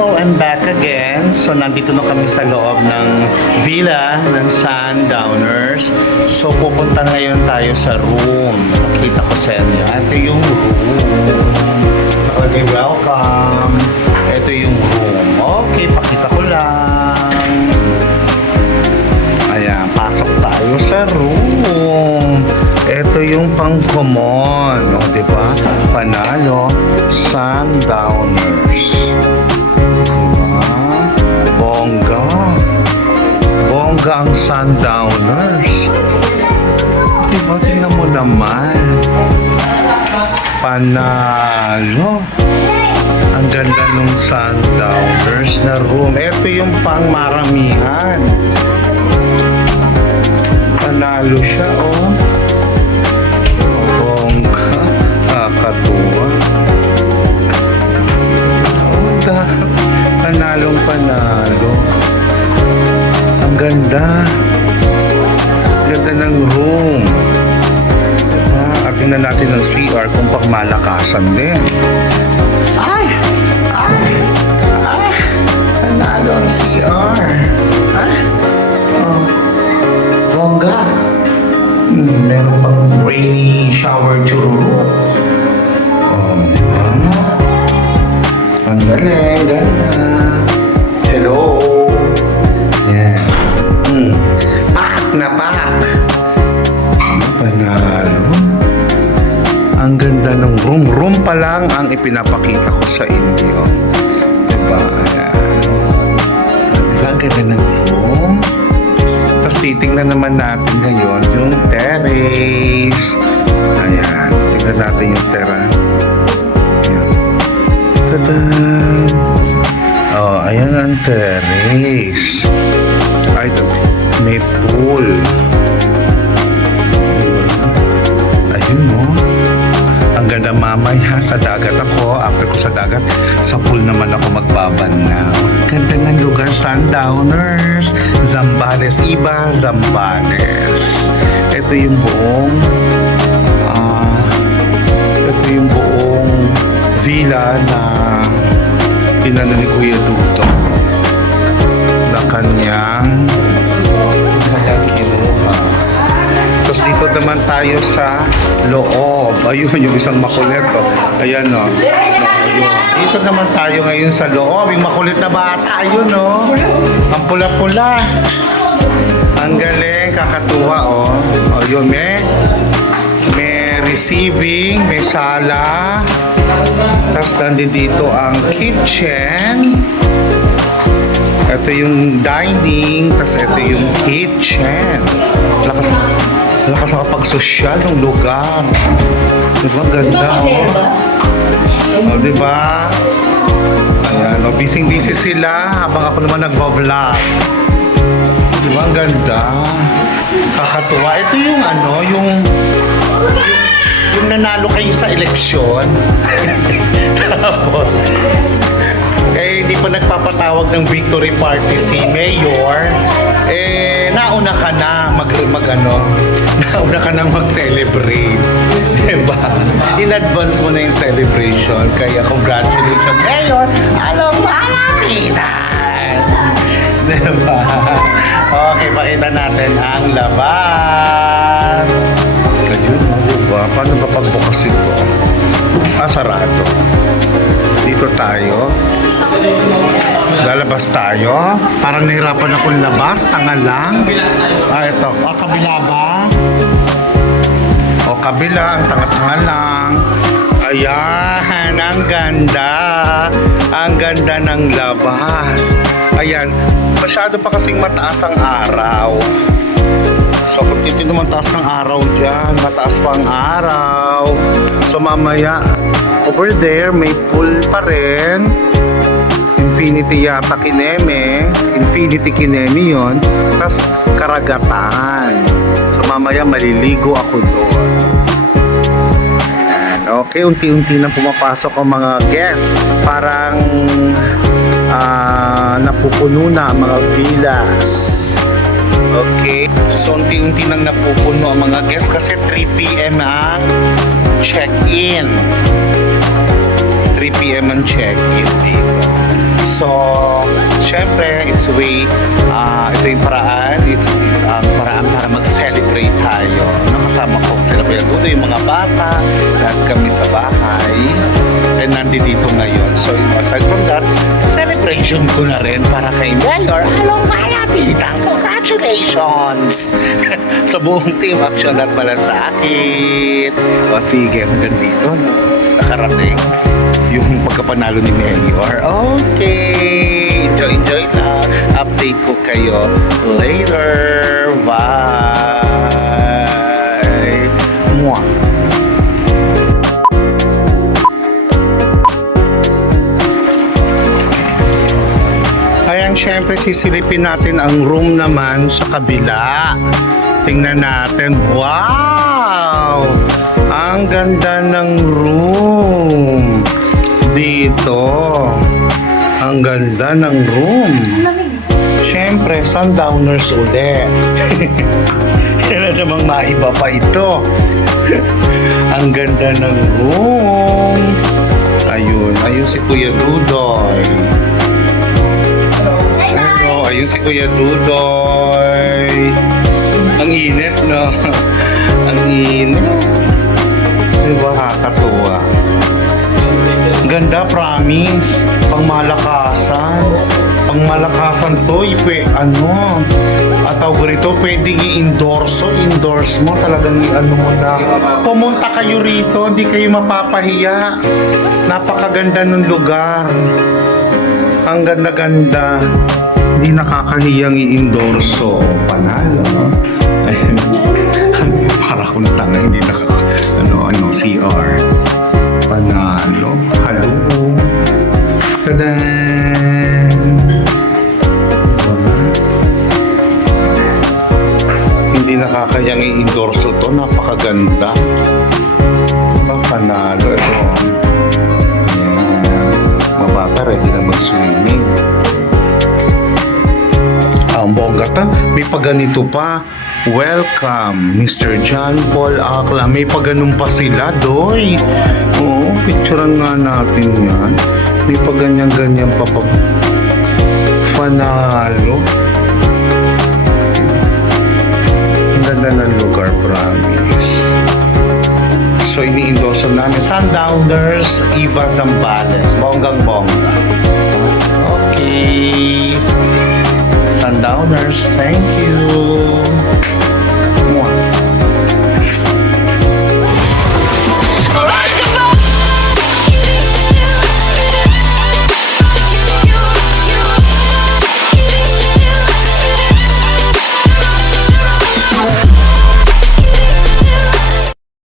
Hello, I'm back again. So, nandito na kami sa loob ng villa ng Sundowners. So, pupunta ngayon tayo sa room. Nakita ko sa inyo. Ito yung room. Okay, welcome. Ito yung room. Okay, pakita ko lang. Ayan, pasok tayo sa room. Ito yung pang-common. O, diba? Panalo. Sundowners. Bongga. Bongga ang Sundowners. Diba? Tingnan mo naman. Panalo. Ang ganda ng Sundowners na room. Ito yung pangmaramihan. Panalo siya, oh. Bongga. Kakatuwa. Panalong panalo. Ang ganda. Ganda ng room. At tingnan natin ng CR kung pagmalakasan din. Ay! Ay! Ay! Panalo ang CR. Ay! Oh. Bongga. Meron pang rainy shower churro. Oh, diba? Ang galing, ganda. Hello. Yan. Pak na pak. Panalo. Ang ganda ng room. Room pa lang ang ipinapakita ko sa inyo. Diba? Ayan. Diba ang ganda ng room? Tapos titignan naman natin ngayon yung terrace. Ayan. Tignan natin yung terrace. Tadan! Oh, ayan ang terrace. Ay, may pool. Ayun, no? Ang ganda mamaya sa dagat ako. After ko sa dagat, sa pool naman ako magbabanaw. Ganda ng lugar, Sundowners. Zambales, iba, Zambales. Ito yung buong villa na inano ni Kuya Duto na kanyang kinuha. Tapos dito naman tayo sa loob. Ayun, yung isang makulit. Ayan, no. Dito naman tayo ngayon sa loob. Yung makulit na bata. Ayun, no. Ang pula-pula. Ang galing. Kakatuwa, oh. Ayun, may receiving, may sala. Tapos nandito ang kitchen. Ito yung dining. Tapos ito yung kitchen. Lakas ako pag-social ng lugar. Diba? Ganda, oh. O, diba? Ayan, oh. Busy-busy sila habang ako naman nagva-vlog. Diba? Ang ganda. Kakatuwa. Ito yung ano, yung nanalo kayo sa eleksyon. Tapos hindi pa nagpapatawag ng victory party si Mayor, nauna ka na nauna ka na mag-celebrate. Diba? In advance mo na yung celebration. Kaya congratulations, Mayor! Alam mo, alapitan! Diba? Okay, pakita natin ang labas. Ayun, diba? Paano ba pagbukas ito? Sarado. Dito tayo. Lalabas tayo. Parang nahirapan akong labas. Tanga lang. Ito. Kabila ba? Kabila. Ang tanga-tanga lang. Ayan. Ang ganda. Ang ganda ng labas. Ayan. Masyado pa kasing mataas ang araw. So, kung titi naman taas ng araw dyan, mataas pa ang araw. So, mamaya, over there, may pool pa rin. Infinity yata Kineme. Infinity Kineme yun. Tapos, karagatan. So, mamaya, maliligo ako doon. Okay, unti-unti na pumapasok ang mga guests. Parang napupuno na ang mga villas. Okay, so unti-unti nang napupuno ang mga guests kasi 3 p.m. ang check-in. 3 p.m. ang check-in dito. So, syempre, it's way, ito yung paraan, it's paraan para mag-celebrate tayo. Nakasama ko sila Kuya Dudo, yung mga bata, lahat kami sa bahay, and nandito ngayon. So, aside from that, celebration ko na rin para kay Mayor. Hello, malapitan! Congratulations! Sa buong team, Action at Malasakit. O sige, hanggang dito, no? Nakarating yung pagkapanalo ni Mayor. Okay, enjoy lang. Update ko kayo later. Bye! Mwah! Ayan, syempre sisilipin natin ang room naman sa kabila. Tingnan natin. Wow! Ang ganda ng room dito. Ang ganda ng room. Syempre, sundowners ulit. Yan na namang maiba pa ito. Ang ganda ng room. Ayun si Kuya Dudoy. Ayun si Kuya Dudoy. Ang init, no? Ang init. Diba, kakatuwa. Ganda, promise. Pangmalakasan. Pangmalakasan to, tawag rito, pwedeng i-endorse mo, talagang i-ano mo na. Pumunta kayo rito, hindi kayo mapapahiya. Napakaganda ng lugar. Ang ganda-ganda. Hindi nakakahiyang i-endorso. Panalo. Ayun. Para akong tanga, hindi CR. Panalo. Hello. Tadan! Hindi nakakahiyang i-endorso to. Napakaganda. Panalo. Ito. Ayan. Mabata, ready na mag-swimming. Ang bongga, may paganito pa. Welcome, Mr. John Paul Akla. May paganon pa sila, doy. Oo, picturean nga natin yan. May paganyan-ganyan pa pag panalo. Ang ganda ng lugar, promise. So, ini-endorse namin. Sundowners, Eva Zambales. Bonggang-bongga. Okay. Sundowners, thank you.